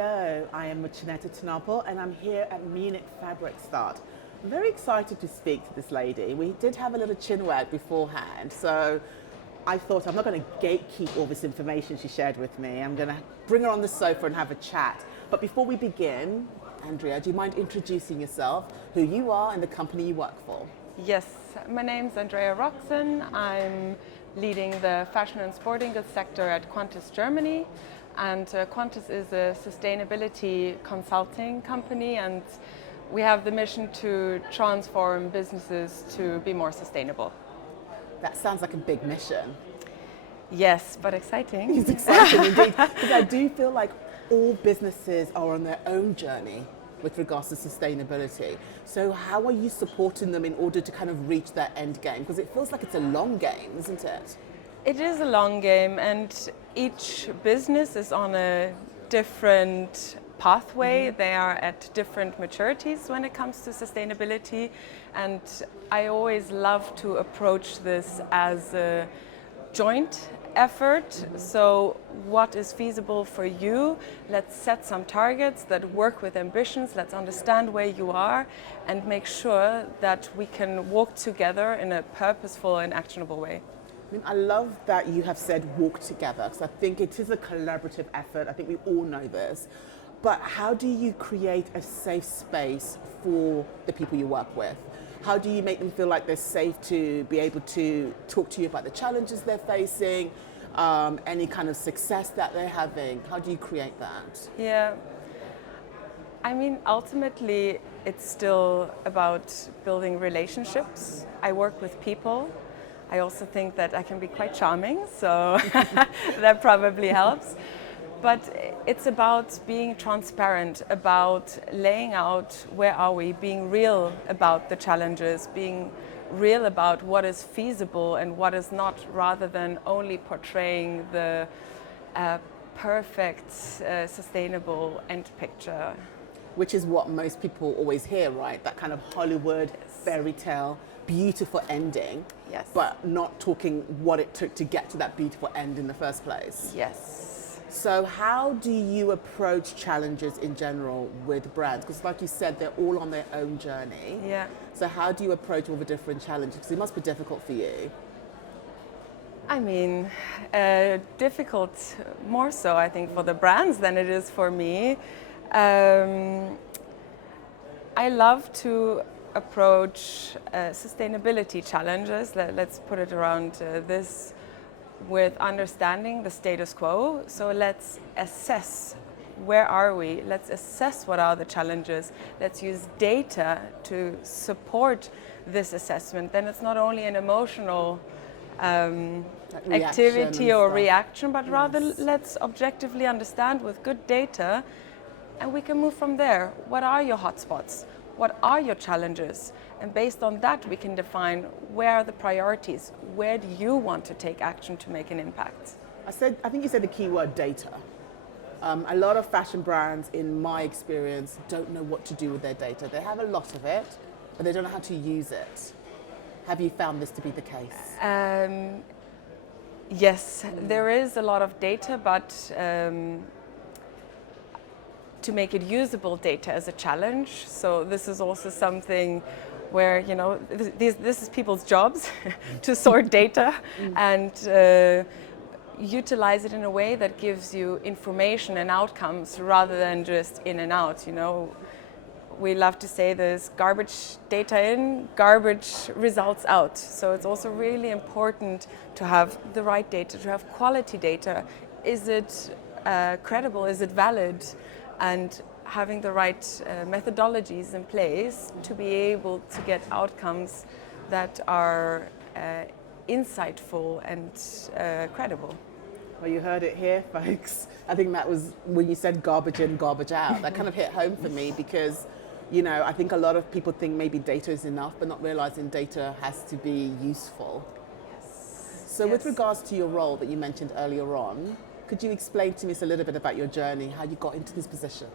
Hello, I am Muchaneta Napel and I'm here at Munich Fabric Start. I'm very excited to speak to this lady. We did have a little chin wag beforehand, so I thought I'm not going to gatekeep all this information she shared with me. I'm going to bring her on the sofa and have a chat. But before we begin, Andrea, do you mind introducing yourself, who you are and the company you work for? Yes, my name's Andrea Roxin. I'm leading the fashion and sporting goods sector at Quantis Germany. And Quantis is a sustainability consulting company, and we have the mission to transform businesses to be more sustainable. That sounds like a big mission. Yes, but exciting. It's exciting indeed, because I do feel like all businesses are on their own journey with regards to sustainability. So how are you supporting them in order to kind of reach that end game? Because it feels like it's a long game, isn't it? It is a long game, and each business is on a different pathway. They are at different maturities when it comes to sustainability, and I always love to approach this as a joint effort. So what is feasible for you? Let's set some targets that work with ambitions. Let's understand where you are and make sure that we can walk together in a purposeful and actionable way. I love that you have said walk together, because I think it is a collaborative effort. I think we all know this. But how do you create a safe space for the people you work with? How do you make them feel like they're safe to be able to talk to you about the challenges they're facing, any kind of success that they're having? How do you create that? Yeah, I mean, ultimately, it's still about building relationships. I work with people. I also think that I can be quite charming, so that probably helps. But it's about being transparent, about laying out where are we, being real about the challenges, being real about what is feasible and what is not, rather than only portraying the perfect, sustainable end picture. Which is what most people always hear, right? That kind of Hollywood fairy tale, beautiful ending, Yes. but not talking what it took to get to that beautiful end in the first place. Yes. So how do you approach challenges in general with brands? Because like you said, they're all on their own journey. Yeah. So how do you approach all the different challenges? Because it must be difficult for you. I mean, difficult more so, I think, for the brands than it is for me. I love to approach sustainability challenges, let's put it around this, with understanding the status quo. So let's assess where are we, let's assess what are the challenges, let's use data to support this assessment. Then it's not only an emotional activity or reaction, but rather let's objectively understand with good data, and we can move from there. What are your hotspots? What are your challenges? And based on that, we can define where are the priorities. Where do you want to take action to make an impact? I think you said the key word, data. A lot of fashion brands, in my experience, don't know what to do with their data. They have a lot of it, but they don't know how to use it. Have you found this to be the case? Yes, there is a lot of data, but to make it usable data is a challenge. So this is also something where, you know, this is people's jobs to sort data and utilize it in a way that gives you information and outcomes rather than just in and out. You know, we love to say there's garbage data in, garbage results out. So it's also really important to have the right data, to have quality data. Is it credible? Is it valid? And having the right methodologies in place to be able to get outcomes that are insightful and credible. Well, you heard it here, folks. I think that was when you said garbage in, garbage out. That kind of hit home for me because, you know, I think a lot of people think maybe data is enough, but not realizing data has to be useful. Yes. So with regards to your role that you mentioned earlier on, could you explain to me a little bit about your journey, how you got into this position?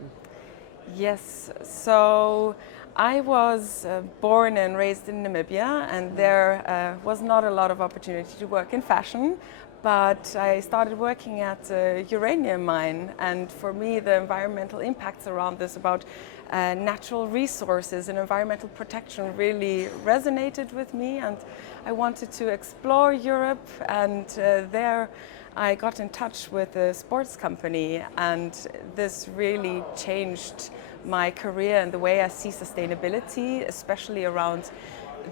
Yes, so I was born and raised in Namibia, and there was not a lot of opportunity to work in fashion, but I started working at a uranium mine, and for me the environmental impacts around this about natural resources and environmental protection really resonated with me, and I wanted to explore Europe, and there I got in touch with a sports company, and this really changed my career and the way I see sustainability, especially around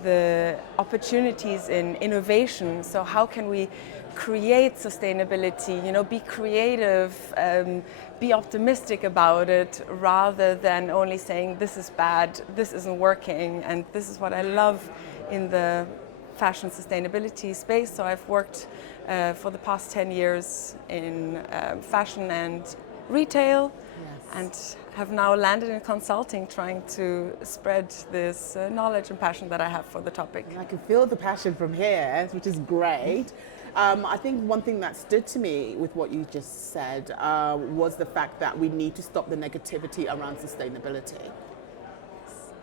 the opportunities in innovation. So how can we create sustainability, be creative, be optimistic about it, rather than only saying this is bad, this isn't working. And this is what I love in the fashion sustainability space. So I've worked for the past 10 years in fashion and retail, and have now landed in consulting, trying to spread this knowledge and passion that I have for the topic. I can feel the passion from here, which is great. I think one thing that stood to me with what you just said was the fact that we need to stop the negativity around sustainability.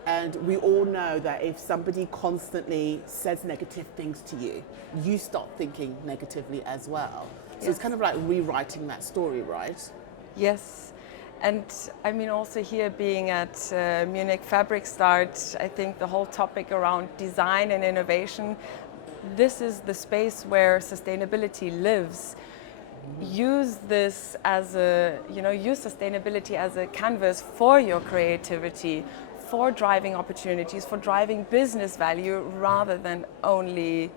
And we all know that if somebody constantly says negative things to you, you start thinking negatively as well. So it's kind of like rewriting that story, right? Yes. And I mean, also here being at Munich Fabric Start, I think the whole topic around design and innovation, this is the space where sustainability lives. Use this as use sustainability as a canvas for your creativity, for driving opportunities, for driving business value, rather than only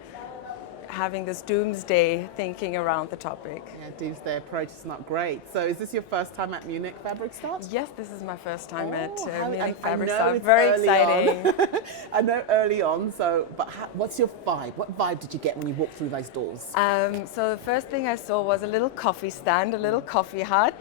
having this doomsday thinking around the topic. Yeah, doomsday approach is not great. So is this your first time at Munich Fabric Start? Yes, this is my first time at Munich I Fabric know Start. it's Very early exciting. on. I know early on, but what's your vibe? What vibe did you get when you walked through those doors? So the first thing I saw was a little coffee stand, a little coffee hut,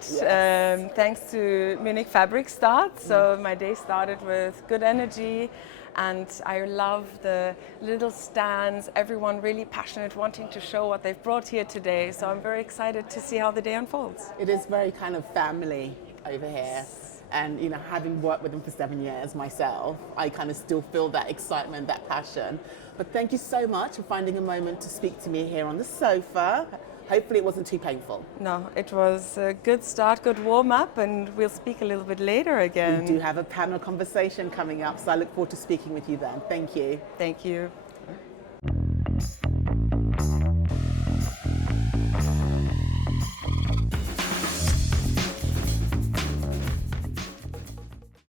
thanks to Munich Fabric Start. So my day started with good energy. And I love the little stands, everyone really passionate, wanting to show what they've brought here today. So I'm very excited to see how the day unfolds. It is very kind of family over here. And having worked with them for 7 years myself, I kind of still feel that excitement, that passion. But thank you so much for finding a moment to speak to me here on the sofa. Hopefully it wasn't too painful. No, it was a good start, good warm-up, and we'll speak a little bit later again. We do have a panel conversation coming up, so I look forward to speaking with you then. Thank you. Thank you.